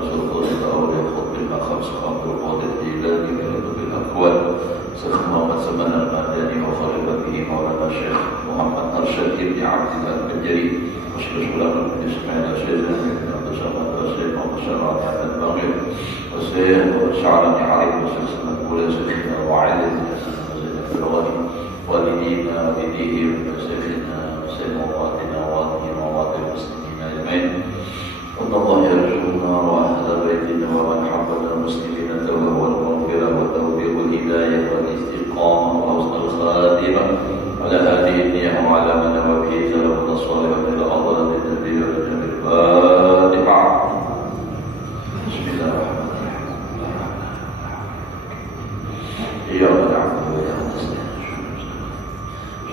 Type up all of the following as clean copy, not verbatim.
وشرط الأولياء خطبها خمس خمر القادر الجيلاني بلطف الأكوان شيخ محمد سلمان المهداني وخليفة به مولانا الشيخ محمد أرشد بن عبد الله البجري وشيخ فلان بن إسماعيل الشيخ بن عبد الصمد والشيخ محمد شرعان أحمد باقر والشيخ شعراني علي وشيخ سلمان بولا شيخنا وعلي بن حسن وزيد الفرواني والدينا والديه وشيخنا وسيد مواتنا ووالدين ووالد المسلمين أجمعين أن الله يرجونا وأهل بيتنا ومن حفظ المسلمين التوبة والمغفرة والتوفيق والهداية والاستقامة وحسن الخاتمة على هذه النية وعلى من وكيل له الصالحة إلى حضرة النبي والجنة الفاتحة. بسم الله الرحمن الرحيم. إياك نعبد وإياك نستعين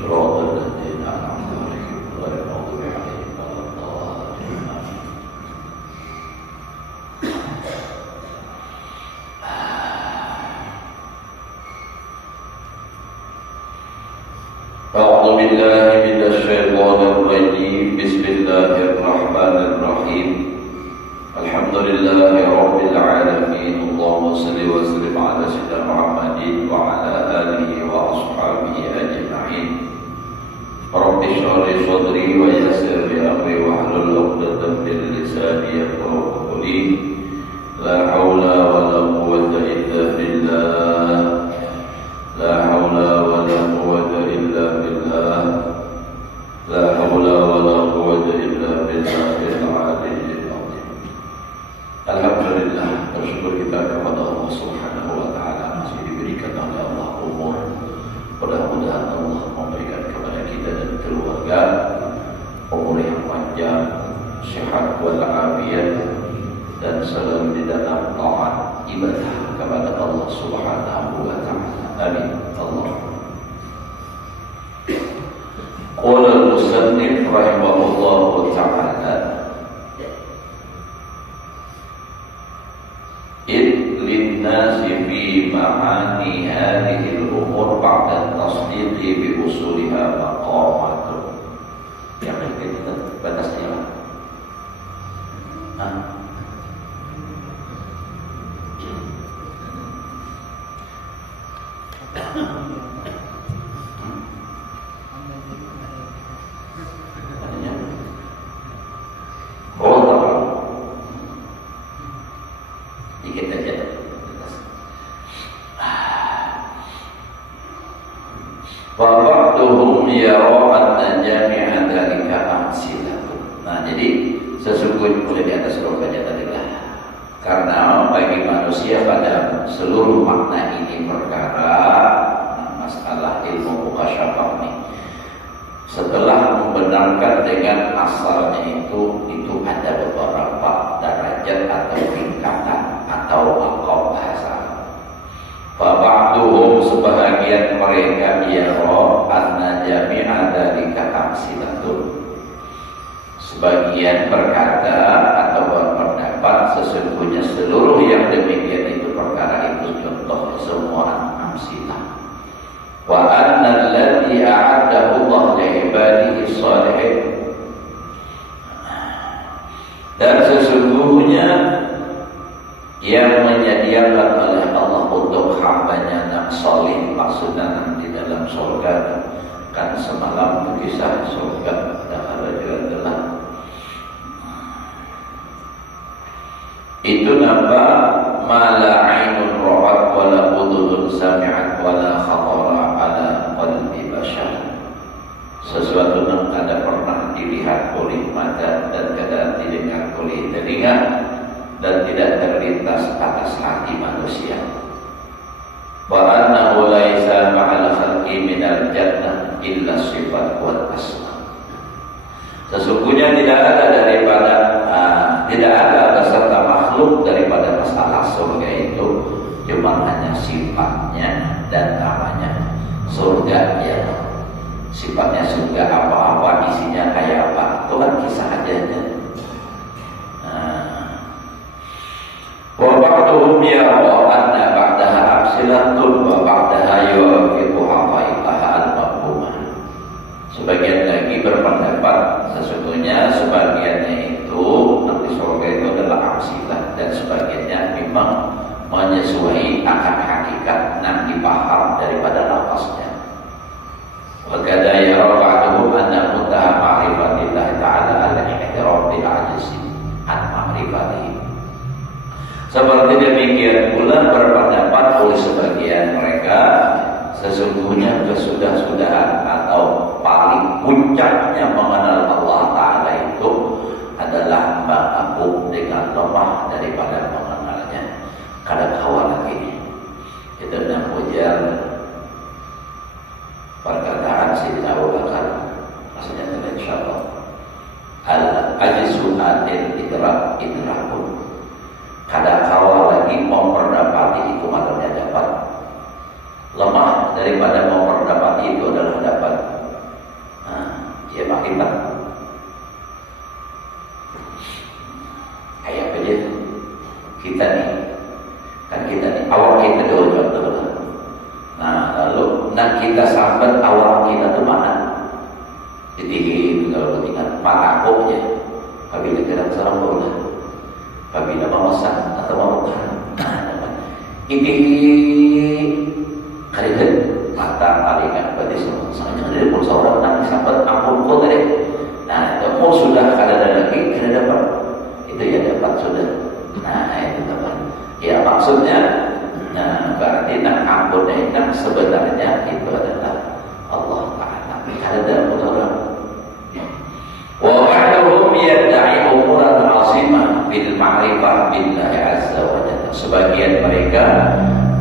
صراط الذين أنعمت عليهم غير المغضوب عليهم ولا الضالين. أعوذ بالله من الشيطان الرجيم. بسم الله الرحمن الرحيم. الحمد لله رب العالمين. اللهم صل وسلم على سيدنا محمد وعلى آله وأصحابه أجمعين. رب اشرح لي صدري ويسر لي أمري واحلل عقدة من لساني يفقهوا قولي. لا حول ولا قوة إلا بالله. لا حول ولا قوة إلا بالله. لا حول ولا قوة إلا بالله العلي العظيم. Alhamdulillah, bersyukur kita kepada Allah Subhanahu wa taala masih diberikan oleh Allah umur. Mudah-mudahan Allah memberikan kepada kita dan keluarga umur yang panjang, sehat walafiat dan selalu di dalam taat ibadah kepada Allah Subhanahu wa taala. Amin. Allah. Qala al-musannif rahimahullahu ta'ala lin-nasi fi ma'ani hadhihi al-umur ba'da at-tasdiqi bi usuliha maqamatun. Yang kita batasnya dikit aja. Wabaktuhum yara anna jami'a dhalika amsilatun. Nah, jadi sesungguhnya boleh di atas rokanya tadi lah. Karena bagi manusia pada seluruh makna ini perkara masalah ilmu mukasyafah ini, setelah membenarkan dengan asalnya itu ada beberapa derajat atau tingkatan atau maqam bahasa. Faba'duhum sebahagian mereka yara anna jami'a dzalika amsilatun. Sebagian berkata atau berpendapat sesungguhnya seluruh yang demikian itu perkara itu contoh semua amsilah. Wa anna alladhi a'addahu Allah li ibadihi shalihin. Dan sesungguhnya yang menyediakan oleh Allah untuk hambanya yang salih, maksudnya di dalam surga. Kan semalam itu kisah surga adalah itu nama mala ainun ra'at wala udhun sami'at wala khatara ala qalbi bashar. Sesuatu yang tidak pernah dilihat oleh mata dan tidak didengar oleh telinga dan tidak terlintas atas hati manusia. Wa annahu laisa ma'al khalqi minal jannah illa sifat wal asma. Sesungguhnya tidak ada beserta makhluk daripada masalah surga itu, cuma hanya sifatnya dan namanya. Surga ya sifatnya surga apa-apa, isinya kayak apa, itu kan kisah aja. Wa ba'duhum yara anna ba'daha amsilatun wa ba'daha yuwafiqu haqaiqaha al-maqbumah. Sebagian lagi berpendapat sesungguhnya sebagiannya itu nanti surga itu adalah amsilah dan menyesuaikan akan hakikat dan dipaham daripada lafaznya. Wa kadza yara ba'duhum anna muntaha ma'rifatillah ta'ala al-i'tiraf bil 'ajzi an ma'rifatihi. Seperti demikian pula berpendapat oleh sebagian mereka, sesungguhnya kesudah-sudahan atau paling puncaknya mengenal Allah Ta'ala itu adalah mengaku dengan lemah daripada mengenalnya. Kadang awal lagi itu nak ujar perkataan Sayyidina Abu Bakar, maksudnya insyaallah al-ajzu anil idrakun. Kadang awal lagi memperdapati itu maknanya dapat, lemah daripada memperdapati itu adalah dapat. Dia makin tak kayak aja kita nih, kan kita nih awal kita dulu contoh. Nah lalu kita sampai awal kita tuh mana? Jadi kalau ingat patakoknya, apabila kita serang bola, apabila memesan atau memesan, ini kalian mata palingan berarti sangat dari pun seorang nanti sampai ampun kau tadi. Nah itu mau sudah kada lagi kada dapat, itu ya dapat sudah. Nah itu dapat. Ya maksudnya, nah berarti nak ampun dan sebenarnya itu adalah Allah Taala. Kada ada orang. Wa ba'dhum yad'i umuran 'azimah bil ma'rifah billahi azza wa jalla. Sebagian mereka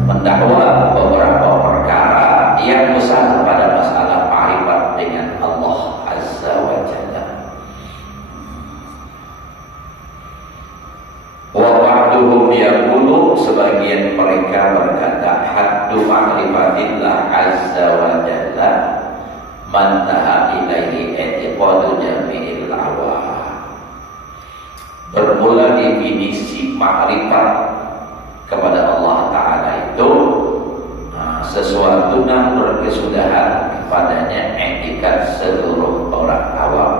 mendakwa beberapa perkara yang besar pada masalah ma'rifat dengan Allah azza wa jalla. Wa ba'dhum yaqulu, sebagian mereka berkata haddu ma'rifatillah azza wa jalla mantaha ilaihi i'tiqadu jami'il awam. Bermula definisi makrifat kepada Allah Ta'ala itu sesuatu yang berkesudahan kepadanya etikat seluruh orang awam.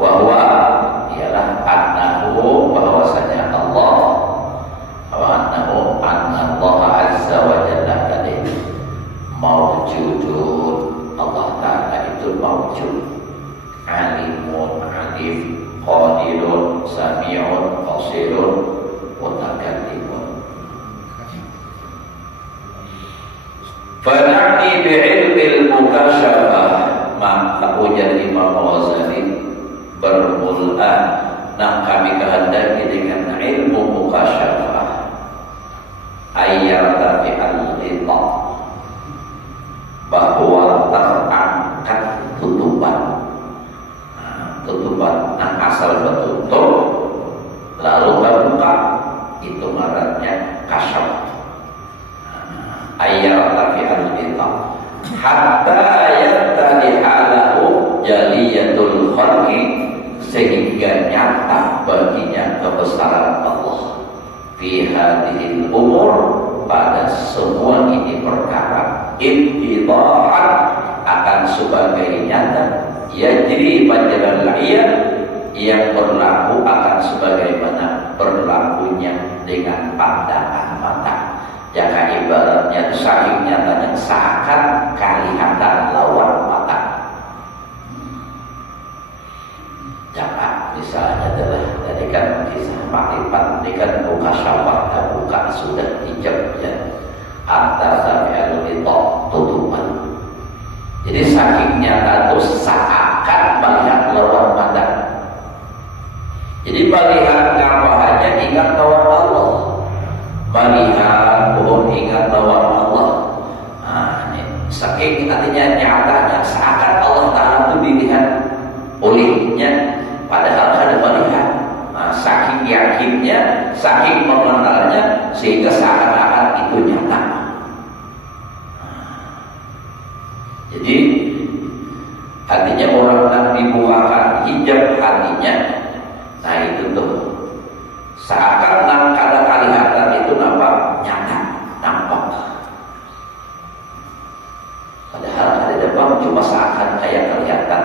Wahwa ialah annahu, bahwasanya Allah, annahu anna Allah azza wa jalla tadi mawjudun. Allah Ta'ala itu mawjud, alimun alim, qadirun sami'un basirun mutakallimun. Fana'ni bi'ilmil mukasyafah, maka ujar Imam Ghazali bermula, nah kami kehendaki dengan ilmu mukasyafah ayyartafi al-ghita, bahwa terangkat tutupan, tutupan yang asal tertutup lalu terbuka, itu ngarannya kasyaf. Ayyartafi al-ghita hatta yattalihalahu jaliyatul khalqi, sehingga nyata baginya kebesaran Allah fi hadhil umur, pada semua ini perkara, intidahan akan sebagai nyata, yajri majral ayat, yang berlaku akan sebagaimana berlakunya dengan pandangan mata. Jangan ibaratnya saking nyatanya seakan kelihatan lawan mata. Jangan misalnya adalah tadi kan kisah makrifat, ini kan buka syafat, buka sudah hijab ya, antara tabi'al itu tutupan. Jadi saking nyata itu seakan melihat lawan mata. Jadi melihat ngapahannya ingat lawan Allah, melihat pohon ingat lawan Allah. Nah, ini saking artinya nyatanya seakan Allah Ta'ala itu dilihat olehnya, padahal ada melihat. Nah, saking yakinnya, saking mengenalnya, sehingga seakan-akan itu nyata. Jadi artinya orang yang dibukakan hijab hatinya, nah itu tuh seakan kada kelihatan itu nampak nyata, nampak. Padahal ada depan cuma seakan kayak kelihatan.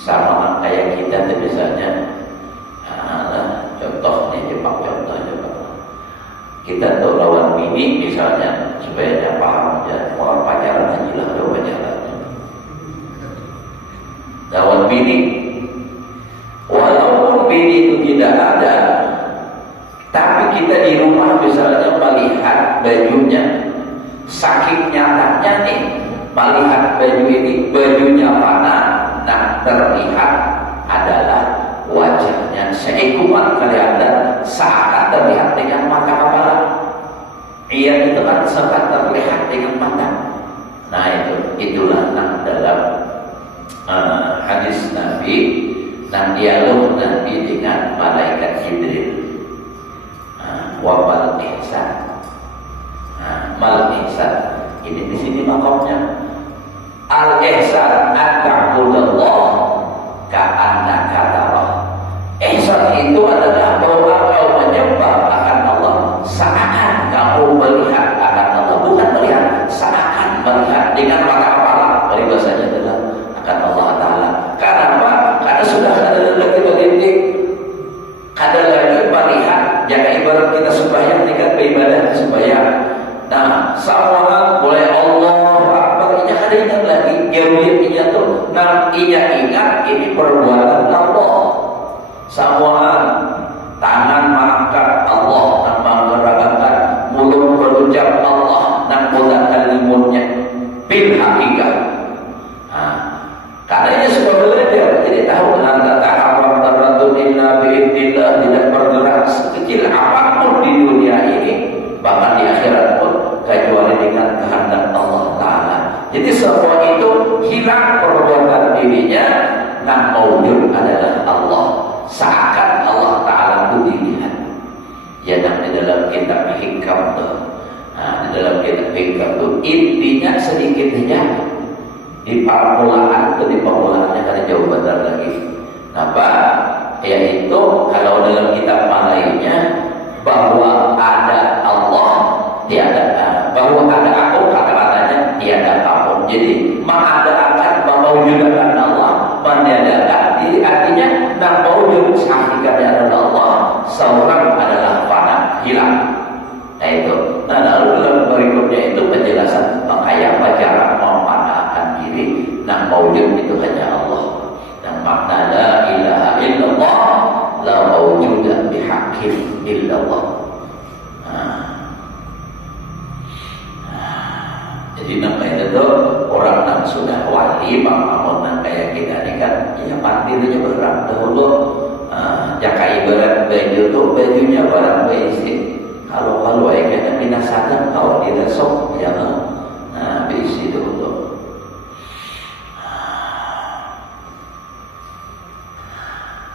Sama kayak kita tuh, misalnya contoh nih, Jepang contohnya Kita tuh lawan bini misalnya supaya dia paham aja orang pacaran aja lah coba jalannya. Lawan bini, walaupun bini itu tidak ada, tapi kita di rumah misalnya melihat bajunya, saking nyatanya nih melihat baju ini, bajunya mana, nah terlihat adalah wajahnya seikuman kelihatan sangat terlihat dengan mata kepala. Ia itu kan sangat terlihat dengan mata. Nah itulah dalam hadis Nabi dan dialog Nabi dengan malaikat Jibril. Wabal ihsan. Mal ihsan. Ini di sini makamnya. Al ihsan an-ta'budallah ka'annaka tarah. Ihsan itu adalah bahwa kau menyembah akan Allah seakan kamu melihat akan Allah, bukan melihat seakan melihat dengan mata kepala. Peribahasanya adalah akan Allah Ta'ala. Karena apa? Karena sudah ada lagi berintik, ada lagi melihat. Jangan ibarat kita sembahyang dengan beribadah sembahyang. Nah, semua mulai Allah Akbar, ini ada ingat lagi, jauhnya tuh. Nah, ingat ini perbuatan Allah. Semua tangan mengangkat Allah dan menggerakkan mulut berucap Allah dan menggunakan limunnya bil hakikat. Karena ini semua belajar, jadi tahu anda taharam taradunillah biidnillah, tidak bergerak sekecil apapun di dunia ini, bahkan di akhirat pun kecuali dengan kehendak Allah Ta'ala. Jadi semua itu hilang perbuatan dirinya, yang mewujud adalah Allah. Seakan Allah Ta'ala itu dilihat. Ya, dan di dalam kitab hikam itu, di dalam kitab hikam itu intinya sedikit saja. Di permulaan itu, di permulaannya ada jawaban lagi. Apa? Yaitu kalau dalam kitab lainnya bahwa ada Allah, tiada, bahwa ada aku, kata-katanya tiada kamu. Jadi mengadakan mewujudkan Allah, meniadakan diri, artinya dan mewujud hakikatnya adalah Allah, seorang adalah fana, hilang. Nah itu. Nah lalu dalam berikutnya itu penjelasan makanya cara memanakan diri. Nah mewujud itu hanya Allah. Dan makna la ilaha illallah, la mewujudan bihaqqin illallah. Jadi namanya itu orang yang sudah wali, bangun yang kayak kita ini kan, ya pantirnya berat dahulu. Jaka ibarat baju itu bajunya barang berisi. Kalau ayahnya binasakan, kalau tidak sok, ya berisi dulu.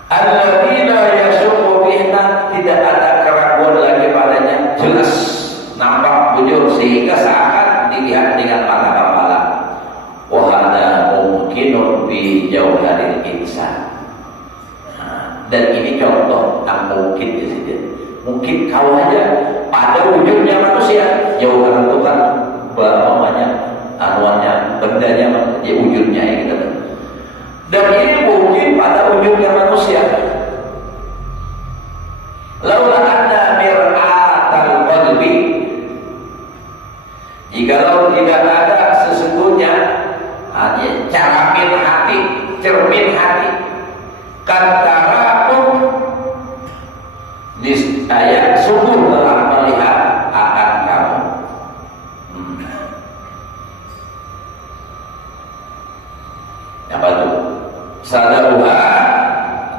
Alladzina yashuqu bihna, tidak ada keraguan lagi padanya, jelas nampak bujur sehingga seakan dilihat dengan mata kepala. Wa hada mungkinun bi jauharil insan. Dan ini contoh yang mungkin di sini. Mungkin kau aja pada wujudnya manusia, jauhan itu kan namanya anuannya, bendanya, ya wujudnya ya gitu. Dan ini mungkin pada wujudnya manusia. Laula anna mir'atal qalbi, jikalau tidak ada sesungguhnya cermin hati, cermin hati, kantarapun niscaya sungguh telah melihat akan kamu. Apa itu? Sadaruha,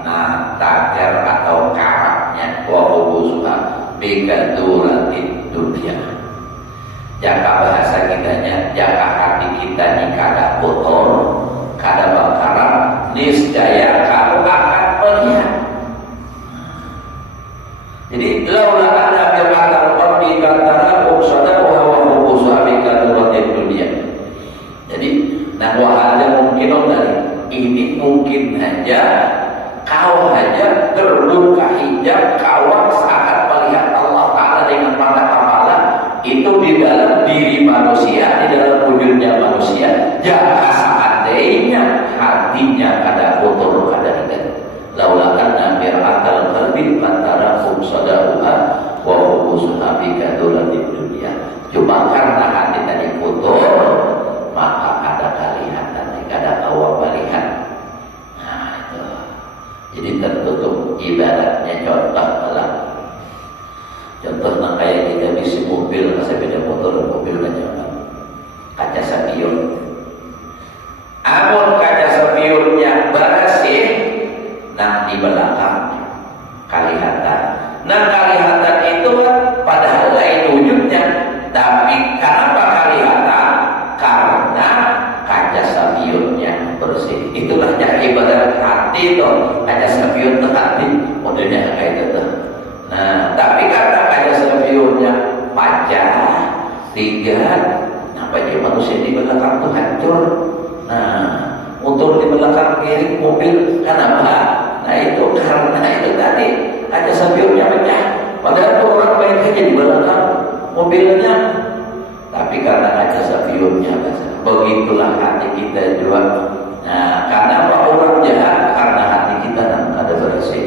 nah tagar atau karaknya, wa hubusuha bikaduratin dunia. Jaka bahasa kitanya, jaka hati kita ini kada kotor, kada bakaran, niscaya kamu akan melihat. Jadi laula anna bi'atal qalbi kantara sadaruha wa hubusuha bikaduratin dunia. Jadi nah wahada mungkin dari ini mungkin saja kau hanya terbuka hijab kawat saat melihat Allah Ta'ala dengan mata kepala itu di dalam diri manusia, di dalam wujudnya manusia. Jika seandainya hatinya kada kotor, kada tidak, laula anna mir'atal qalbi antara sadaruha wa hubusuha bika motor mobil jangan. Kaca spion. Amun kaca spionnya bersih, nang di belakang kelihatan. Nah kelihatan itu padahal lain wujudnya, tapi kenapa kelihatan? Karena kaca spionnya bersih. Itulah jadi ibarat hati tuh, kaca spion tuh hati, modelnya kayak gitu. Nah tapi karena kaca spionnya pecah, tiga, apa dia manusia di belakang tuh hancur. Nah, motor di belakang kiri mobil kenapa? Nah itu karena itu tadi ada spionnya pecah. Padahal orang baik aja di belakang mobilnya, tapi karena ada spionnya begitulah hati kita juga. Nah, karena apa orang jahat? Karena hati kita ada bersih.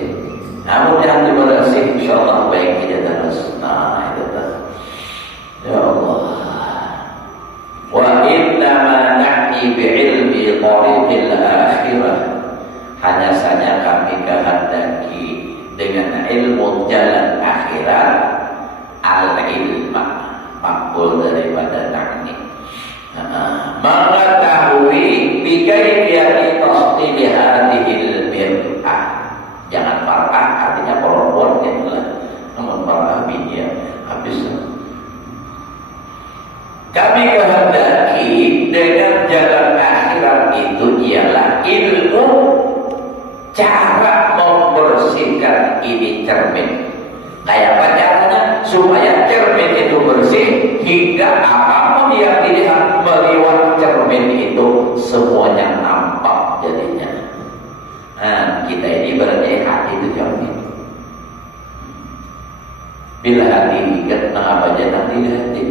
Namun hati bersih, insya Allah baik aja terus. Nah itu ya Allah. Wa innama nahni bi'ilmi tariqil akhirah. Hanya saja kami kehendaki dengan ilmu jalan akhirat, al-ilma, makbul daripada nahni, mengetahui bikayfiyati tasdili hadhil mir'ah. Jangan mar'ah artinya perempuan itulah, namun mar'ah binia habis. Kami kehendaki dengan jalan akhirat itu ialah ilmu cara membersihkan ini cermin. Kayak apa caranya? Supaya cermin itu bersih hingga apapun yang dilihat melihat cermin itu semuanya nampak jadinya. Nah kita ini berarti hati itu cermin. Bila hati ingat apa aja nanti hati.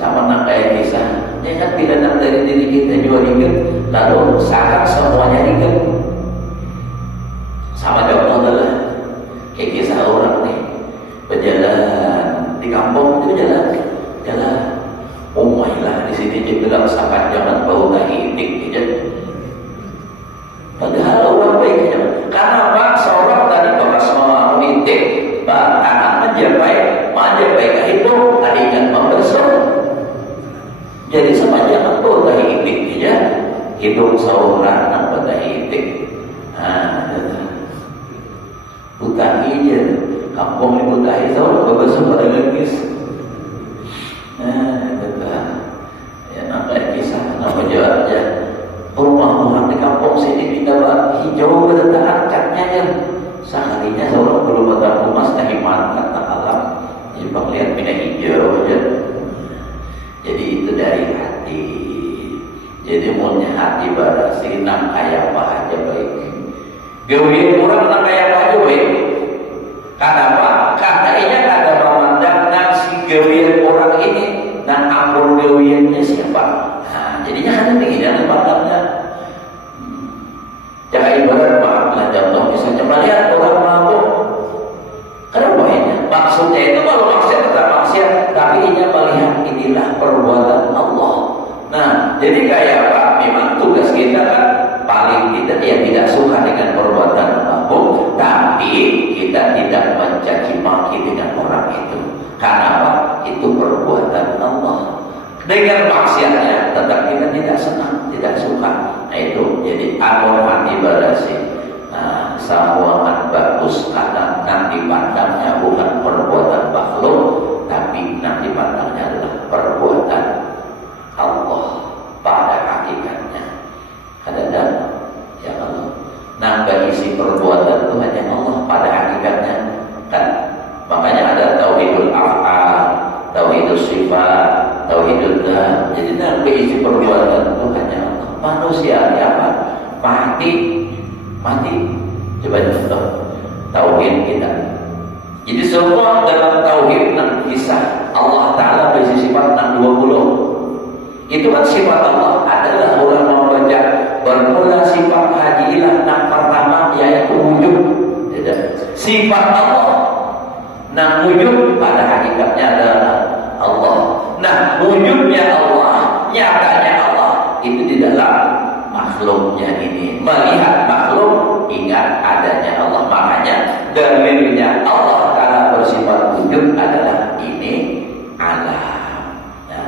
Sama nak kayak kisah, ya kan bila nak dari diri kita juga ingat, lalu sekarang semuanya ingat. Sama contoh adalah kayak kisah orang nih berjalan di kampung itu jalan, oh lah di sini dia bilang sahabat jangan bau tahi itik aja. Padahal orang baik aja, karena bang seorang tadi bekas mau itik, tangan menjapai itu tadi ingat membersih. Jadi sama jangan bau tahi itik aja, hidung seorang nak tahi itik. Butahi aja, kampung ini butahi seorang berbesar pada lengis. Ya nampak kisah, nama jawab aja. Rumah-rumah di kampung sini tidak hijau berdatangan catnya ya. Seharinya seorang belum ada rumah sehiman kata alam. Jadi lihat pindah hijau aja. Jadi itu dari hati. Jadi mulnya hati bersih, nak kayak apa aja baik. Gawin orang nak kayak apa aja baik. Kenapa? Karena ini ada memandang nak si gawin orang ini, nak ampun gawinnya siapa. Nah, jadinya ada begini pandangnya. Jangan ibarat maaflah contoh misalnya melihat orang mabuk. Kenapa ini? Maksudnya itu kalau maksiat tetap maksiat, tapi ini melihat inilah perbuatan Allah. Nah, jadi kayak apa? Memang tugas kita kan paling tidak ya tidak suka dengan perbuatan apapun, tapi kita tidak mencaci maki dengan orang itu. Karena apa? Itu perbuatan Allah. Dengan maksiatnya tetap kita tidak senang, tidak suka. Nah itu jadi amor hati bersih. Nah, sawangan bagus karena nanti pandangnya bukan perbuatan makhluk, tapi nanti pandangnya adalah perbuatan Allah pada hakikatnya. Ada ya Allah. Nambah isi perbuatan itu hanya Allah pada hakikatnya kan. Makanya ada tauhidul af'al, tauhidul sifat, tauhidul dzat. Jadi nambah isi perbuatan itu hanya Allah. Manusia apa? Mati. Coba contoh tauhid kita. Jadi semua dalam tauhid dan kisah Allah Ta'ala berisi sifat 20. Itu kan sifat Allah adalah orang membaca bermula sifat hajilah yang pertama yaitu wujud. Sifat Allah nah wujud pada hakikatnya adalah Allah. Nah wujudnya Allah, nyatanya Allah itu di dalam makhluknya ini. Melihat makhluk ingat adanya Allah. Makanya dalilnya Allah Ta'ala bersifat wujud adalah ini alam. Nah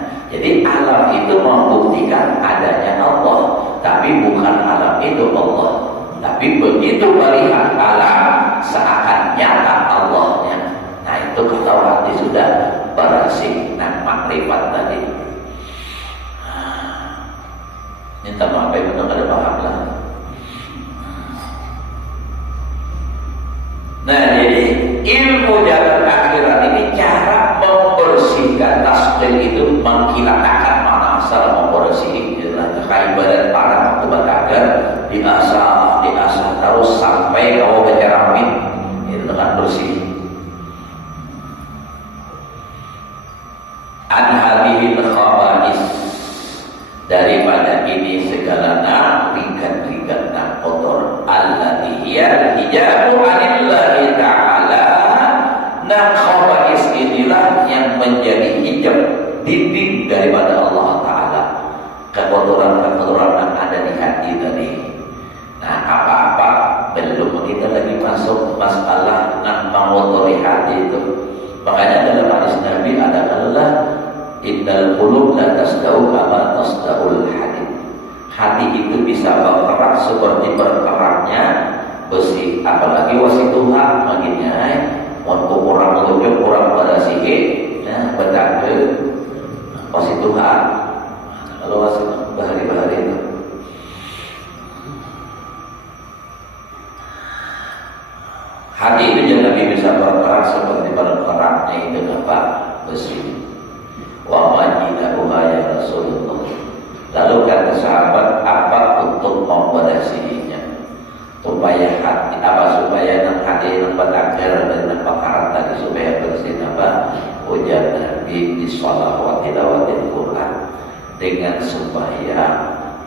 Tapi begitu melihat alam seakan nyata Allahnya. Nah itu kalau hati sudah bersih dan makrifat tadi. Minta maaf ya, benar ada paham lah. Nah jadi ilmu jalan akhirat ini cara membersihkan tasbih itu menghilangkan mana asal membersih. Kayak badan tangan waktu batakan diasah terus sampai kau bercermin itu dengan bersih. An hadhil khaba'is, daripada ini segala ringkat-ringkat kotor. Allati hiya hijabu anillahi ta'ala. Nah khaba'is inilah yang menjadi hijab, dinding daripada Allah Ta'ala. Kekotoran-kekotoran yang ada di hati tadi. Nah apa-apa belum kita lagi masuk masalah yang mengotori hati itu. Makanya dalam hadis Nabi adalah innal qulub la tasda'u kama tasda'ul hadid. Hati itu bisa bergerak seperti bergeraknya besi. Apalagi wasi Tuhan maginya untuk orang lebih orang pada sikit. Nah betul wasi Tuhan. Kalau wasi bahari-bahari itu hati itu jangan bisa bergerak seperti bergeraknya itu apa besi. Wa majinahuha ya Rasulullah. Lalu kata sahabat, apa untuk membersihinya? Supaya hati supaya hati nampak agar dan nampak karat tadi supaya bersih apa? Ujar Nabi di shalah wa tilawatil Quran, dengan sembahyang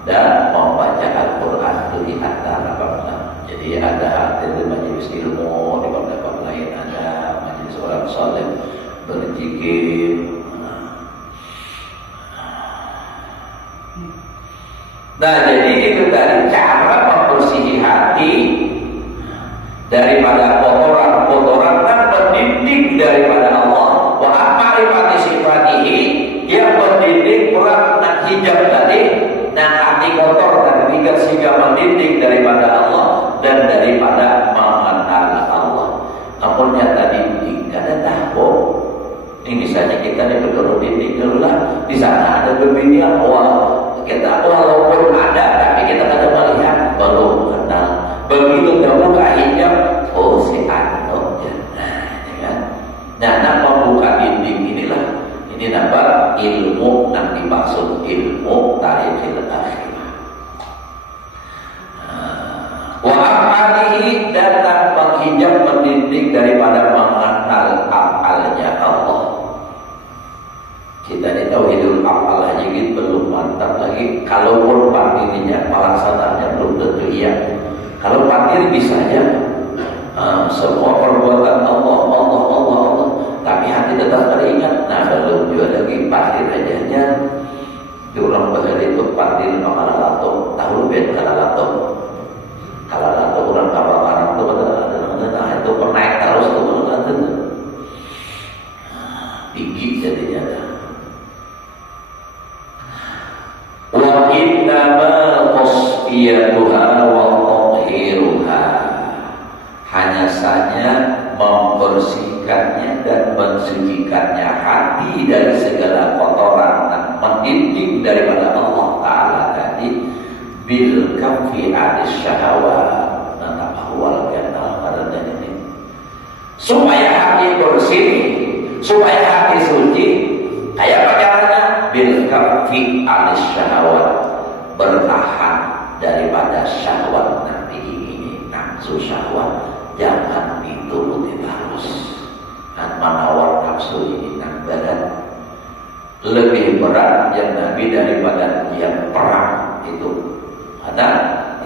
dan membaca Al-Quran itu di antara bab. Jadi ada hati di majelis ilmu, di bab-bab lain ada majelis orang saleh berzikir. Nah jadi itu tadi cara membersihi hati daripada kotoran-kotoran dan pendidik daripada Allah. Wa ma'rifati sifatihi, yang pendidik peran dan hijab tadi. Nah hati kotor dan tidak sehingga mendidik daripada Allah dan daripada mengenal Allah. Namunnya tadi tidak ada tahu. Ini misalnya kita nih berdua didik dulu lah. Di sana ada berbeda awal. Kita walaupun ada, tapi kita tidak melihat, belum kenal. Begitu terbuka hijab, oh si Anto, nah membuka dinding inilah. Ini nampak ilmu yang dimaksud ilmu tarikhil akhirah. Wa amalihi, dan menghijab mendidik daripada mengenal amalnya Allah. Kita ini tauhidul afal aja gitu belum mantap lagi. Kalaupun pandirinya pelaksananya belum tentu iya. Kalau pandir bisa aja semua perbuatan Allah, tapi hati tetap teringat. Nah belum juga lagi pandir aja. Di orang bahari itu pandir kalalato, tahu ben kalalato orang kapal barang itu betul. Itu pernaik terus tuh betul. Tinggi jadinya. Wa innama tasfiyatuha wa tahiruha, hanya saja membersihkannya dan mensucikannya hati dari segala kotoran dan mendidik daripada Allah Ta'ala tadi bil kafi anis syahwat dan ahwal jannah pada ini, supaya hati bersih, supaya hati suci. Kayak apa caranya? Bil kafi anis syahwat, bertahan daripada syahwat nanti ini. Nafsu syahwat jangan dituruti terus. Dan menawar nafsu ini yang berat, lebih berat yang Nabi daripada yang perang itu. Ada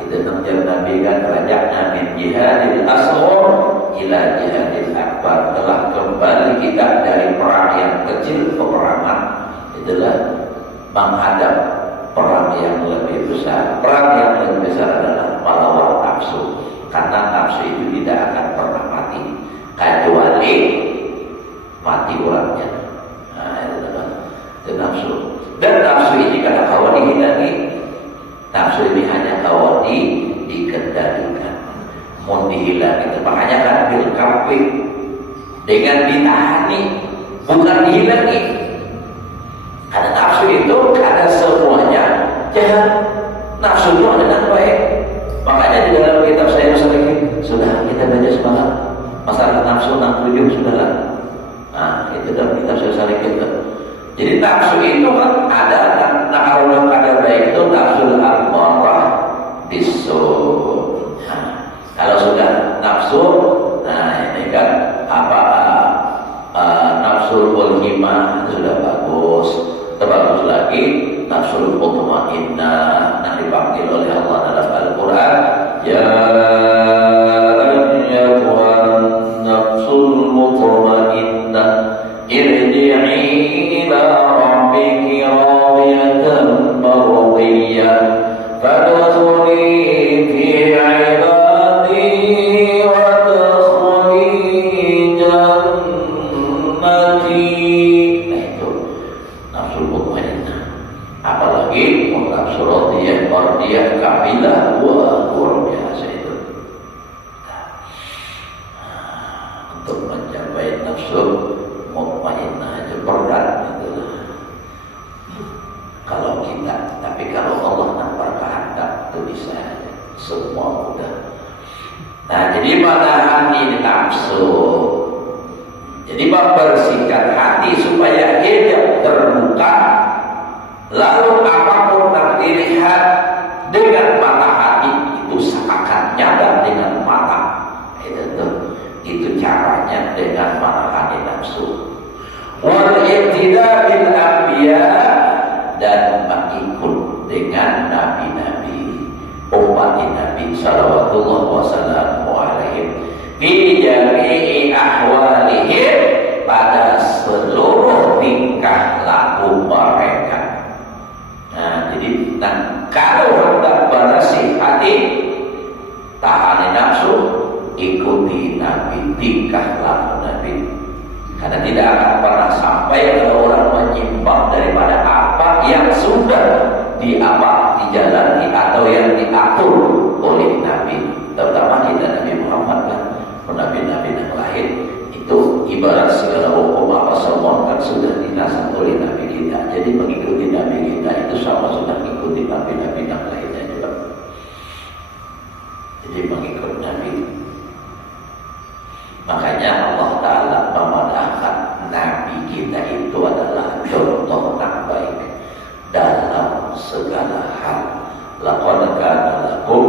itu yang Nabi kan rajaknya min jihadil asghar ila jihadil akbar, telah kembali kita dari perang yang kecil ke peperangan itulah menghadap perang yang lebih besar. Perang yang lebih besar adalah melawan nafsu, karena nafsu itu tidak akan pernah mati kecuali mati orangnya. Nah itu nafsu, dan nafsu ini kadang kawan dihindari. Nafsu ini hanya kawan dikendalikan. mau dihilang itu. Makanya kan bil kafi, dengan ditahani, bukan dihilangi. Karena nafsu itu karena semuanya jahat, nafsu itu adalah baik. Makanya di dalam kitab saya sudah kita baca semalam masalah nafsu 67 sudahlah. Nah itu dalam kitab saya kita. Jadi nafsu itu kan ada, kalau ada baik itu nafsu al-marah bisu. Nah, kalau sudah nafsu, nah ini kan apa nafsu mulhimah itu sudah bagus. Terbagus lagi nafsul mutmainnah, yang dipanggil oleh Allah dalam Al-Quran, ya ayyatuhan nafsul mutmainnah irji'i ila rabbiki radiyatan mardiyah fadkhuli fi ibadi wadkhuli jannati. Apalagi nafsu radiyah mardiyah kamilah, wah luar biasa itu. Untuk mencapai nafsu mutmainnah aja berat gitu. Kalau kita, tapi kalau Allah tanpa kehendak itu bisa aja, semua mudah. Nah jadi menahan ini nafsu, jadi membersihkan hati supaya hidup terbuka. Lalu apapun yang dilihat dengan mata hati itu seakan nyata dengan mata. Itu caranya dengan menahan nafsu. Wal ittida bil anbiya, dan mengikut dengan nabi-nabi, umat Nabi sallallahu wasallam alaihim fi jami'i ahwalihim, pada seluruh tingkah laku mereka. Nah, jadi kalau hendak bersih hati, tahan nafsu, ikuti Nabi, tingkah laku Nabi. Karena tidak akan pernah sampai kalau orang menyimpang daripada apa yang sudah dijalani atau yang diatur oleh Nabi. Terutama kita Nabi Muhammad kan, nabi-nabi yang lain itu ibarat segala hukum apa semua kan sudah dinasah oleh Nabi kita. Jadi mengikuti Nabi kita itu sama sudah mengikuti nabi-nabi yang lainnya juga. Jadi mengikut Nabi. Makanya Allah Ta'ala memadahkan Nabi kita itu adalah contoh yang baik dalam segala hal. Laqad kana lakum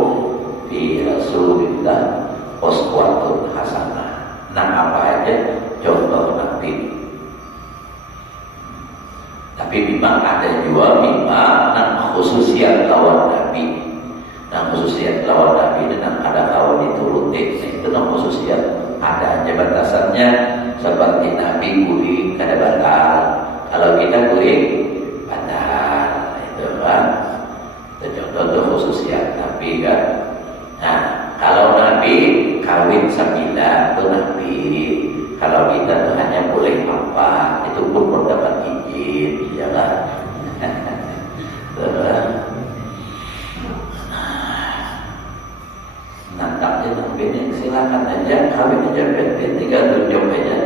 fi Rasulillah uswatun hasanah. Nah apa aja contoh Nabi. Tapi memang ada juga memang khususiyat lawan Nabi. Nah khususiyat lawan Nabi dan ada kawan diturutin. Itu khususiyat ada aja batasannya. Seperti Nabi guling kada batal. Kalau kita guling batal. Itu kan. Itu contoh khususiyat Nabi kan. Nah kalau Nabi kawin 9 itu Nabi. Kalau kita tuh hanya boleh 4, itu pun mendapat izin, ya kan? Nantaknya Nabi ini silakan aja kawin aja, tinggal tunjuk aja,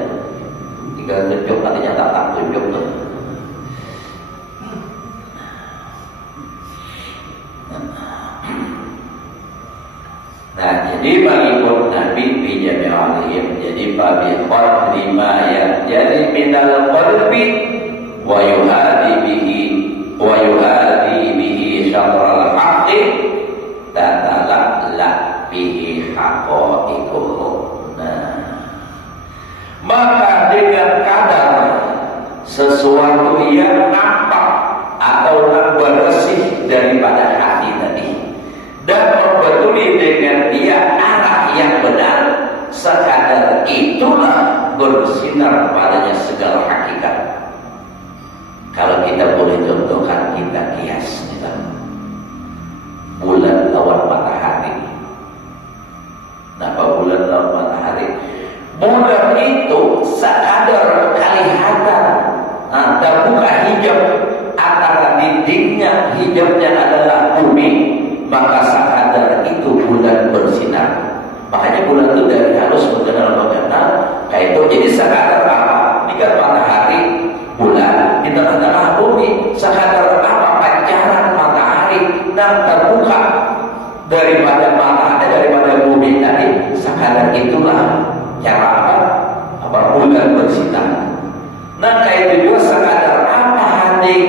tinggal tunjuk artinya tak tunjuk tuh. Nah, jadi mengikut Nabi bijami alihim. Jadi babi qadri ma yajri minal qalbi wa yuhadi bihi syatral haqqi tatala'la bihi haqa'iquhu. Nah, maka dengan kadar sesuatu yang nampak atau bersih daripada hati tadi, dan membetuli dengan dia arah yang benar, sekadar itulah bersinar padanya segala hakikat. Kalau kita boleh contohkan, kita kias kita. Bulan lawan matahari. Kenapa bulan lawan matahari? Bulan itu sekadar kelihatan, terbuka hijab antara dindingnya, hijabnya adalah bumi, maka sekadar itu bulan bersinar. Makanya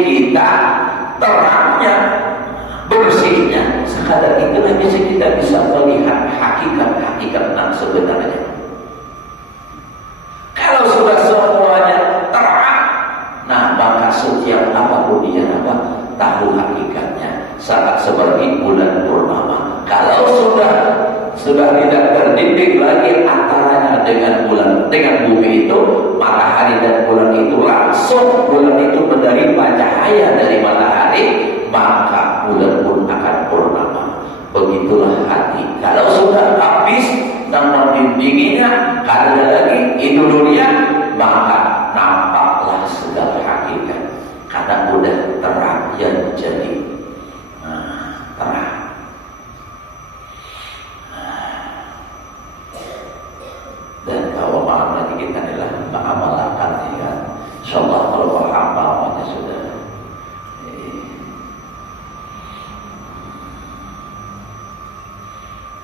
kita terangnya, bersihnya, sekadar itulah bisa kita bisa melihat hakikat-hakikat yang sebenarnya. Kalau sudah semuanya terang, nah maka setiap apapun dia tahu hakikatnya. Sangat seperti bulan purnama. Kalau sudah tidak terdidik lagi antaranya dengan bulan, dengan bumi itu, matahari dan bulan itu langsung bulan itu menerima cahaya dari matahari, maka bulan pun akan purnama. Begitulah hati. Kalau sudah habis dan membimbinginya, ada lagi itu dunia, maka nampaklah segala hakikat. Karena udah terang yang jadi terang. Dan kalau malam nanti kita adalah mengamalkan ya, insyaallah kalau amalnya sudah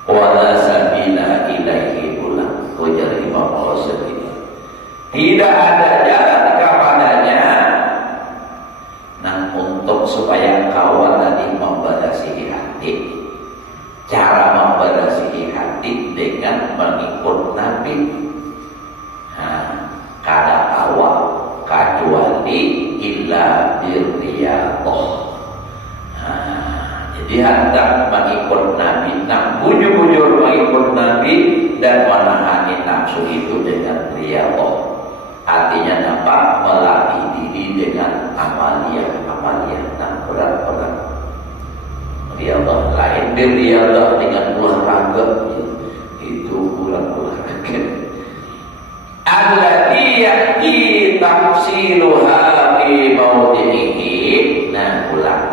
wala sabila ilaihi ulang ujar Imam Al-Ghazali. Tidak ada jalan kepadanya. Nah, untuk supaya kawan tadi membatasi hati, cara membatasi hati dengan mengikut Nabi. Nah, kada awal kecuali illa birriyadhah. Jadi hendak mengikut Nabi, nak bujur-bujur mengikut Nabi dan menahani nafsu itu dengan riyadhah. Artinya dapat melatih diri dengan amalia dan berat-berat. Riyadhah lain, riyadhah dengan olahraga itu olahraga. Allati ya'ti tafsiluha fi mawdi'ihi. Nah, ulang.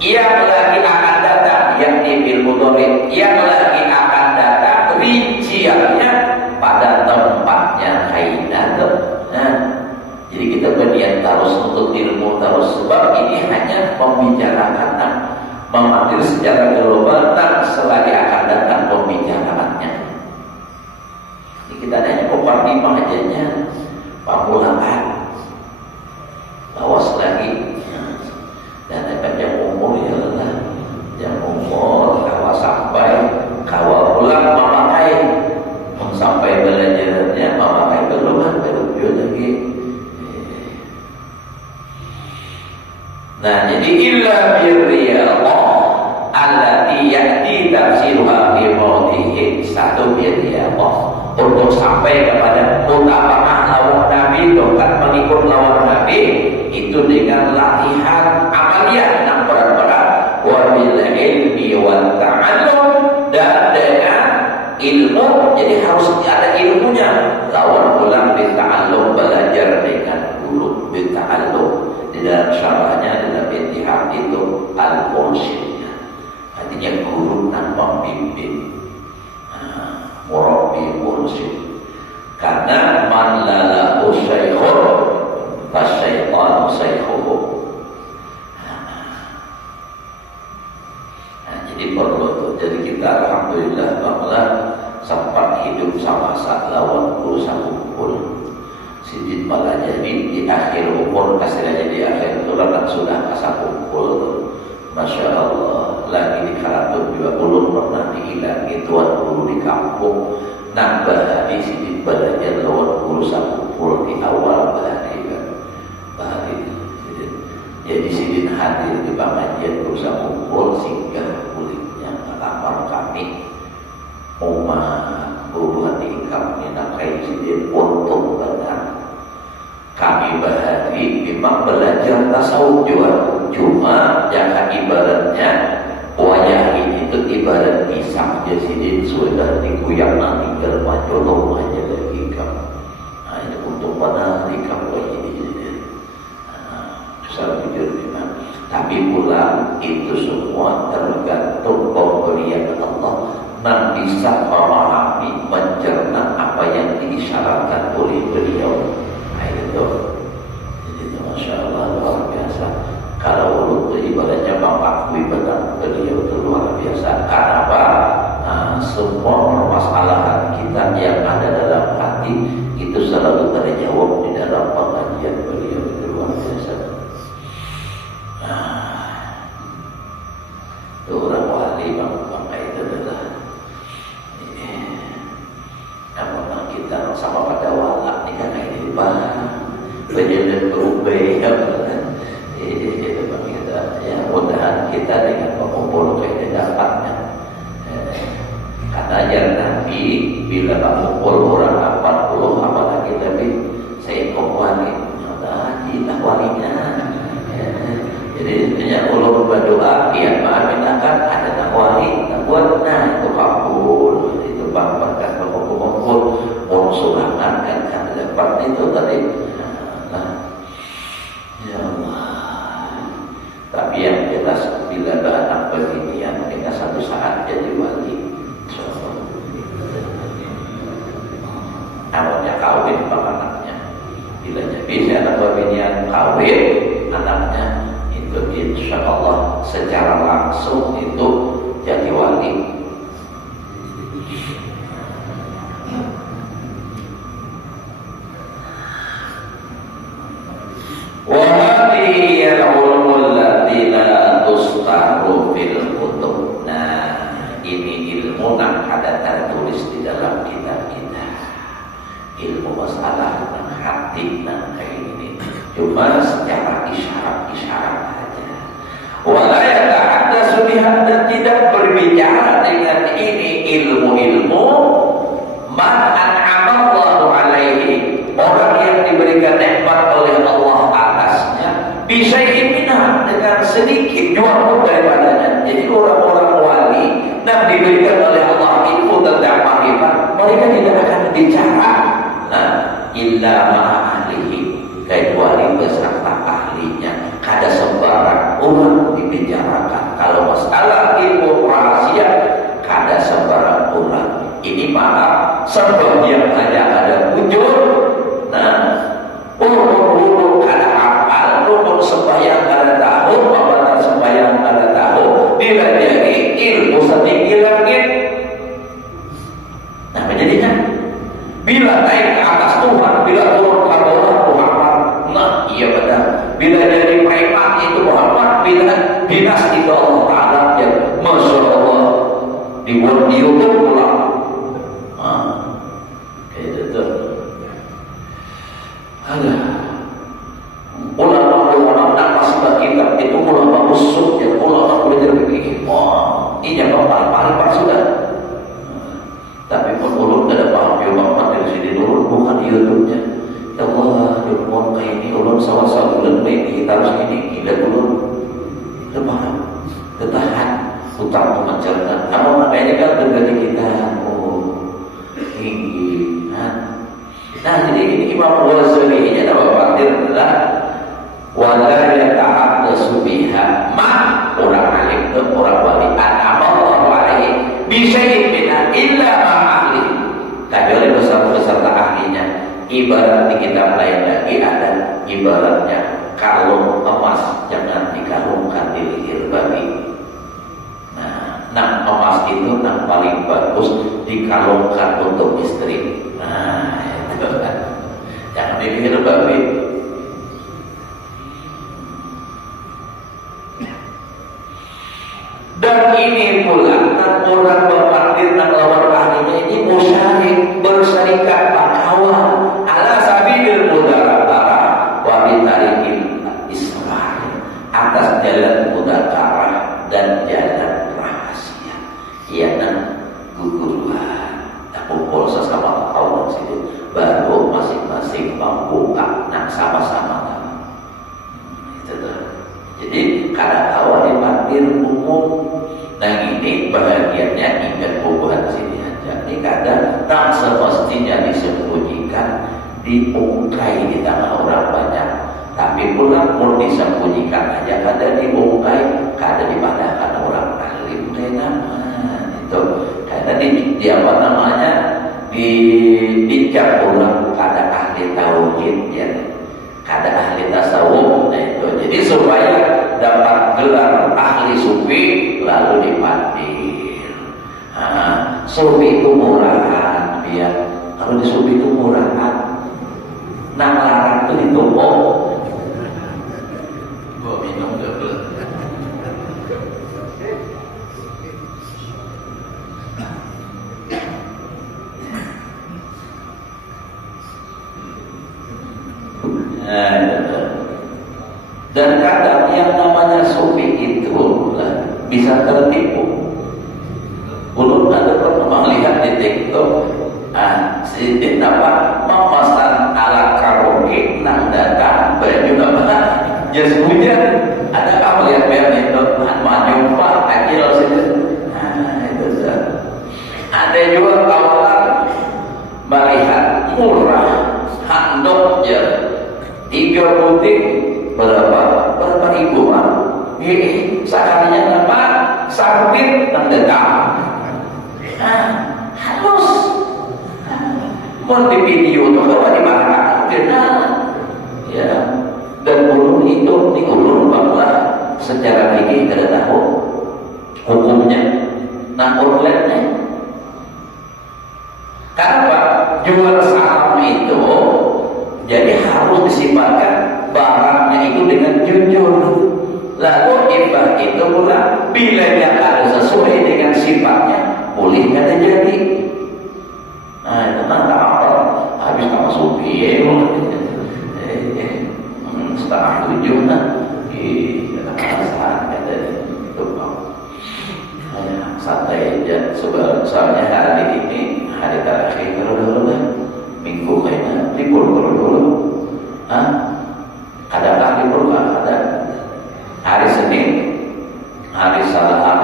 Yang lagi akan datang, yakni bil mudhari, yang lagi akan datang rinciannya pada tempatnya kaidah. Nah, jadi kita berniat terus untuk ilmu terus, sebab ini hanya membicarakan, mengambil secara global, dan selagi akan datang pembicaraannya. Jadi kita hanya mukadimah ajanya, pembulaan, bawas lagi. Dan yang umur ya lah, yang umur kalau sampai kalau pulang memakai, sampai belajarnya memakai belum lagi. Nah, jadi illa birriyadhah allati ya'ti tafsiruha fi mawdihi. Satu birriyadhah untuk sampai kepada mutabaqah lawan Nabi, kan mengikut lawan Nabi itu dengan latihan amaliyah yang berat-berat, wa bil ilmi wa ta'allum, dan dengan ilmu. Jadi harus ada ilmunya. Lawan pulang bita'allum, belajar dengan guru, bita'allum. Di dalam syarahnya dalam Ittihad itu al-mursyidnya, artinya guru dan pembimbing, murabbi mursyid. Karena man lalahu syaikhun fasyaitanu shaykhuhu. Jadi perlu itu. Jadi kita alhamdulillah bahwa sempat hidup sama-sama lawan guru kumpul. Sidin malah jadi di akhir umur, kasihnya di akhir tulang dan sudah kasih kumpul. Masya Allah, lagi di Karatun juga belum pernah dihilangi tuan guru di kampung. Nambah hari Sidin belajar lawan guru kumpul di awal hari kan. Jadi Sidin hadir di pengajian guru kumpul singgah kulitnya melamar kami. Umat buruhan di kami nakai Sidin untuk benar. Kami bahari memang belajar tasawuf juga, cuma jangan ibaratnya wayah ini itu ibarat pisang. Jadi Sidin sudah dikuyang nanti ke majolong aja lagi kamu. Nah, ini untuk benar di kamu ini. Saya pikir memang, tapi pula itu semua tergantung pemberian Allah. Dan bisa memahami, mencerna apa yang diisyaratkan oleh beliau. Nah, itu. Jadi itu Masya Allah luar biasa. Kalau itu ibaratnya mengakui benar beliau itu luar biasa. Karena apa? Semua permasalahan kita yang ada dalam hati itu selalu terjawab di dalam pengajian beliau, itu luar biasa. Penyelenggara berubah ya mudah-mudahan kita dengan mengumpul ini dapatnya kata ajar Nabi bila mengumpul orang 40 apalagi lebih saya wali kita walinya jadi hanya ulun berdoa ya mintakan ada wali buat itu kabul itu berkat mengumpul surangan kan dapat itu tadi ya Allah. Tapi yang jelas bila ada anak beginian kita satu saat jadi wali. Awalnya kawin sama anaknya. Bila bisa anak beginian kawin anaknya itu insya Allah secara langsung itu jadi wali. Ini ilmu yang ada tertulis di dalam kitab kita. Ilmu masalah dan hati dan kayak ini cuma secara isyarat saja. Wala yatahaddatsu biha, dan tidak berbicara dengan ini ilmu-ilmu man an'amallahu alaihi, orang yang diberikan nikmat oleh Allah atasnya, bisa minha, dengan sedikit juga daripadanya. Jadi orang-orang wali yang diberikan oleh Allah ilmu tentang makrifat, mereka tidak akan bicara illa ma'ahlihi, kecuali beserta ahlinya. Kada sembarang orang dibicarakan. Kalau masalah ilmu rahasia, kada sembarang orang. Ini maaf sebagian saja ada muncul. Ulun kada hafal, ulun sembahyang kada tahu, pembatas sembahyang kada tahu, bila jadi ilmu setinggi langit. Nah, menjadikan bila naik ke atas Tuhan, bila turun ke bawah Muhammad. Nah, iya benar. Bila jadi preman itu Muhammad, bila dinas itu Allah Ta'ala, yang Masya Allah dibuat di YouTube pulang. Kayak itu. Ada ulama-ulama masih kitab itu ulama musuh, ya ulama belajar begini. Wah, ini yang paling sudah. Tapi pun ulun tidak paham ya Muhammad dari sini ulun bukan di YouTube-nya. Ya Allah, ulun kayak ini ulun salah-salah ulun baik kita harus ini gila ulun. Tidak paham, ketahan utang memancarkan. Namun makanya kan terjadi kita. Tinggi. Nah, jadi ini Imam Ghazali nya nama Fatir adalah wala yata'addasu biha ma, orang alim itu orang wali an'amallahu alaihi bisyai'in minha illa ma ahli, kecuali beserta ahlinya. Ibarat di kitab lain lagi ada ibaratnya kalung emas jangan dikalungkan di leher babi. Nah, emas itu yang paling bagus dikalungkan untuk istri. Nah, itu kan jangan di leher babi. Dan ini pula orang berpartir dan lawan ahlinya ini musyarik, berserikat berkawan ala sabilil mudaratah wa bitarikil israr, atas jalan mudaratah dan jalan rahasia. Ialah guguruan tak kumpul sesama kawan situ, baru masing-masing membuka nak sama-sama. Itu tuh. Jadi kadang awal dipanggil umum. Nah ini bahagiannya ingat bubuhan sini aja. Ini kadang tak semestinya disembunyikan, diungkai di tanah orang banyak. Tapi pula pun disembunyikan aja, kadang diungkai, kadang dipadahkan orang alim. Itu karena di apa namanya dicap orang kadang ahli tauhid ya. Ada ahli tasawuf, nah itu. Jadi supaya dapat gelar ahli sufi lalu dipanggil. Sufi itu murahan, ya. Kalau di sufi itu murahan, nak larang itu ditumpuk. Gua minum dulu. Dan kadang yang namanya sufi itu bisa tertipu. Ulun ada pernah melihat di TikTok, sedikit dapat memesan ala karaoke nang datang baju apa jas hujan ada apa lihat bel itu jumpa akhirnya sini. Itu ada juga kawan melihat murah handok ya 3 butik berapa ribuan. Sekalinya apa sarbit nang datang halus. Mau di video tuh kalau di mana kenal ya. Dan ulun itu di ulun bahwa secara fikih tidak tahu hukumnya. Nah urletnya karena jual saham itu jadi harus disifatkan barangnya itu dengan jujur. Lalu ibah itu pula bila yang ada sesuai dengan sifatnya boleh kata jadi. Nah itu kan tak apa habis apa supi setengah 7 kan ada perasaan kata itu santai aja. Soalnya hari ini hari terakhir dulu minggu kayaknya libur dulu. Kadang-kadang libur ada hari Senin, hari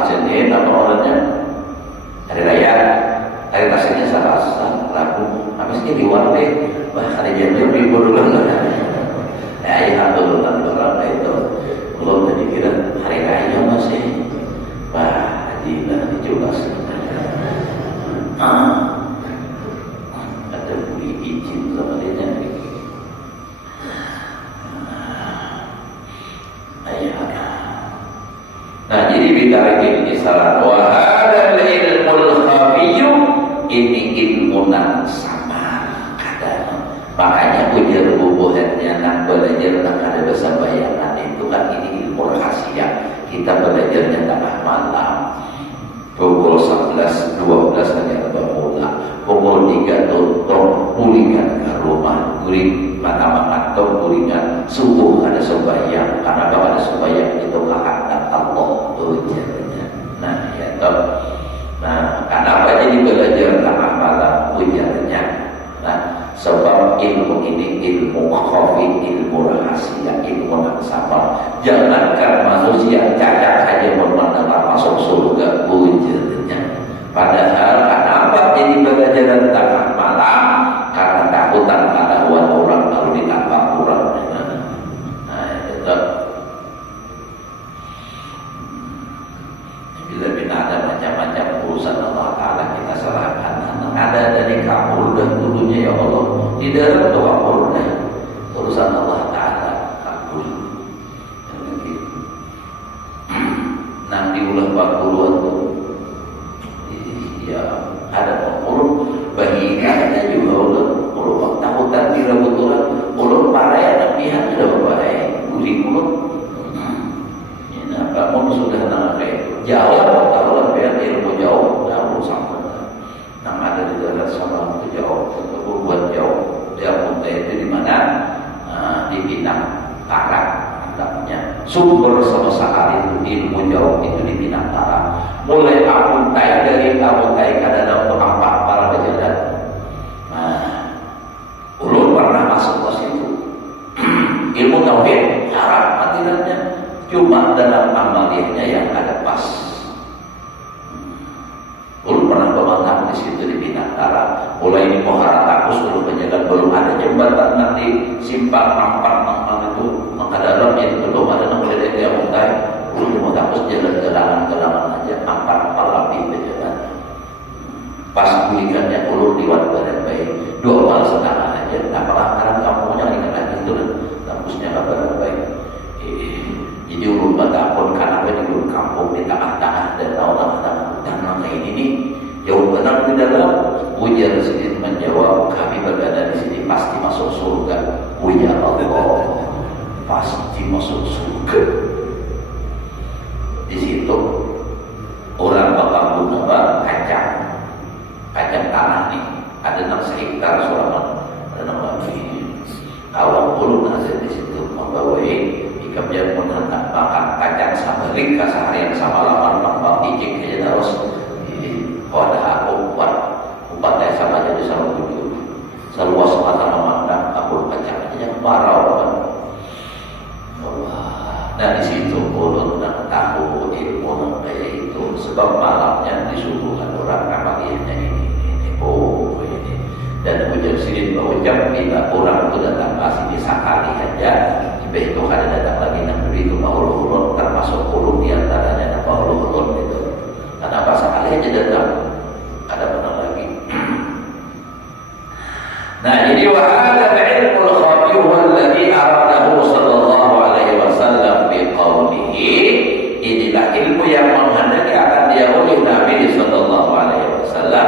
Senin apa orangnya hari raya, hari rasanya Selasa, Rabu, habisnya di warnet, wah hari jam libur dulu ya alhamdulillah orang itu belum tadi kira hari raya masih, wah haji nanti juga sebenarnya ada beli izin sama dia nah jadi bicara ini salah wahada ilmul khafiyyu ini ilmu nan samar kadang. Makanya ujar bubuhannya nak belajar nak ada bahasa bayangan itu kan ini ilmu rahasia. Kita belajarnya tengah malam pukul 11, 12 hanya bermula, pukul 3 tutup pulihkan ke rumah guring mata pulihkan subuh ada sembahyang karena kalau ada sembahyang itu kehendak Allah ujarnya. Nah ya toh. Nah kenapa jadi belajar tengah malam ujarnya? Nah sebab ilmu ini ilmu khafi, ilmu rahasia, ilmu yang sabar. Jangankan manusia cacat saja mendengar masuk surga ujarnya. Padahal kenapa jadi pelajaran tengah malam? Karena takutan ketahuan orang lalu ditangkap orang. Nah itu. Bila ada macam-macam urusan Allah Ta'ala kita serahkan. Ada dari kabul dan dulunya ya Allah. Di dalam doa purna urusan Allah Ta'ala kabul. Nanti ulah 40-an tuh ya ada ulun bagiannya juga ulun takutan dirabut orang ulun paraya tapi hanya sudah baik guling ulun ini kamu sudah nangai jauh kalau biar ilmu jauh jauh sama yang ada di dalam sama itu jauh untuk buat jauh dia pun itu di mana di Pinang Tarap namanya sumber semesta itu ilmu jauh itu di Pinang Tarap mulai apuntai dari apuntai kadang untuk empat para pejabat. Ulun pernah masuk ke situ ilmu tauhid harap hadirannya cuma dalam amaliyahnya yang ada pas. Ulun pernah bermalam di situ di Pinang Tarap mulai di Pohara Takus ulun penjaga belum ada jembatan nanti simpang nampak itu mengadalam itu belum ada namanya dari apuntai ulun mau takus jalan-jalan aja empat lebih berjalan pas bulikannya ulur diwat badan baik 2 malam setengah aja apalah karena kamu jangan ingat lagi itu takusnya badan baik jadi ulur batapun karena di ulur kampung di tengah-tengah dan tengah hutan kayak ini nih jauh benar di dalam ujar sedikit menjawab kami berada di sini pasti masuk surga ujar Allah pasti masuk surga. Di situ orang bakal guna kacang tanah nih ada 6 hektar selama ada 6 lagi kalau ulun hasil negeri kasaharian sama lapan mang ijik aja terus wadah upat saya sama jadi sama tujuh seluas mata memandang aku kacang aja marau nah di situ mulut dan tahu ilmu itu sebab malamnya disuguhkan orang namanya ini dan ujar sirin berucap bila orang itu datang masih sekali aja itu kada datang lagi yang begitu ulun termasuk ulun diantaranya nama ulun itu karena apa sekali aja datang ada benar lagi. Nah jadi wahada ilmul khafi walladhi aradahu sallallahu alaihi wasallam biqaulihi, inilah ilmu yang menghendaki akan dia oleh Nabi sallallahu alaihi wasallam,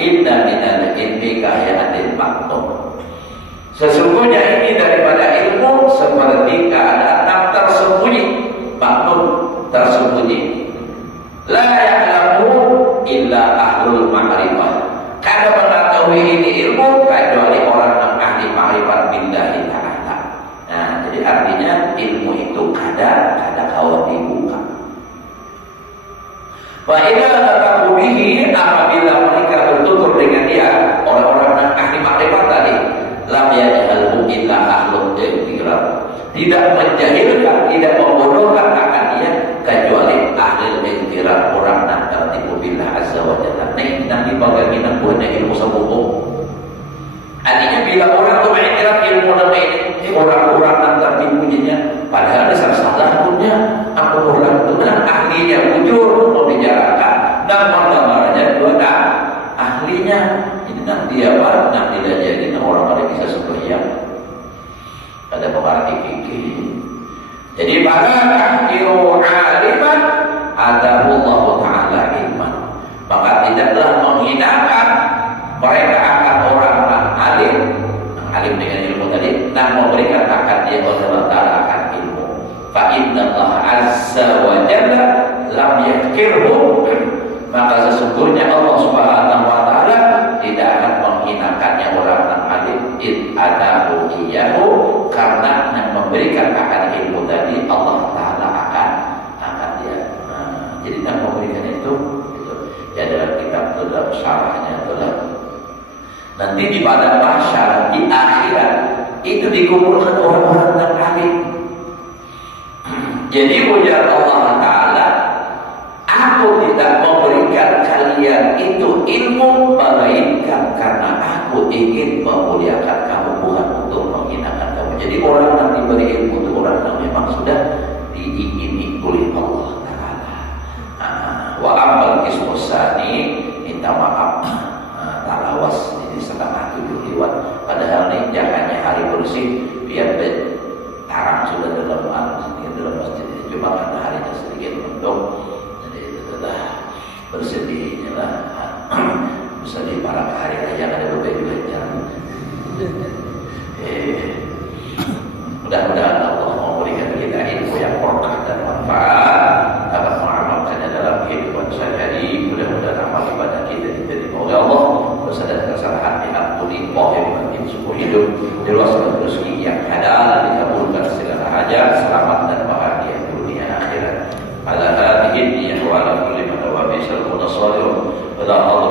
inna minal ilmi kahyatil maktum. Sesungguhnya ini daripada ilmu seperti keadaan yang tersembunyi, maktum tersembunyi. La ya'lamu illa ahlul ma'rifah. Kada mengetahui ini ilmu kecuali orang yang ahli ma'rifat billahi ta'ala. Nah, jadi artinya ilmu itu kada kawan dibuka. Wa idza taqabu bihi, apabila mereka bertutur dengan dia, orang-orang yang ahli ma'rifat tadi, lam yajhalhu illa ahlul iqrar. Tidak menjahilkan, tidak membodohkan akan dia kecuali ahli iqrar, orang yang tertipu billah azza wa jalla. Nanti bagi nak buatnya ilmu sembuh. Artinya bila orang tu mengikrar ilmu nama ini, orang-orang yang tertipunya, padahal dasar salah punya, aku orang tu yang ahlinya bujur mau dijarakan, dan pertamanya dua dah ahlinya. Ini nanti apa? Nanti tidak jadi orang pada bisa sembahyang. Ada pemerhati fikih. Jadi pada akhiru aliman adahullah ta'ala ilman, maka tidaklah menghinakan mereka akan orang alim dengan ilmu tadi, dan memberikan akan dia Allah Ta'ala akan ilmu. Fa inna Allah azza wa jalla lam yahkirhu, maka sesungguhnya Allah Subhanahu wa Ta'ala tidak akan menghinakannya orang yang alim, id adahu iyahu, karena yang memberikan akan ilmu tadi Allah Ta'ala akan dia. Nah, jadi yang memberikan itu ya dalam kitab itu, dalam syarahnya adalah nanti di padang mahsyar di akhirat itu dikumpulkan orang-orang yang alim. Jadi ujar Allah Ta'ala, aku tidak memberikan kalian itu ilmu melainkan karena aku ingin memuliakan kamu, bukan untuk menghinakan kamu. Jadi orang yang diberi ilmu itu orang yang memang sudah diingini oleh Allah Ta'ala. Wa amal kismusani, minta maaf talawas ini setengah 7 lewat, padahal ini jangannya hari bersih biar tarang sudah dalam masjid, cuma karena harinya sedikit mendung, jadi itu sudah bersedihnya lah. Bisa di para hari raya ada beberapa jalan. Mudah-mudahan Allah memberikan kita ilmu yang berkah dan manfaat, dapat mengamalkannya dalam kehidupan sehari-hari. Mudah-mudahan amal ibadah kita diterima oleh Allah, bersadar kesalahan diampuni, yang seumur hidup, diluaskan rezeki yang halal, dikabulkan segala hajat, selamat dan bahagia dunia akhirat. Ala hadhihi wa ala kulli man wa bi sallallahu alaihi wa sallam.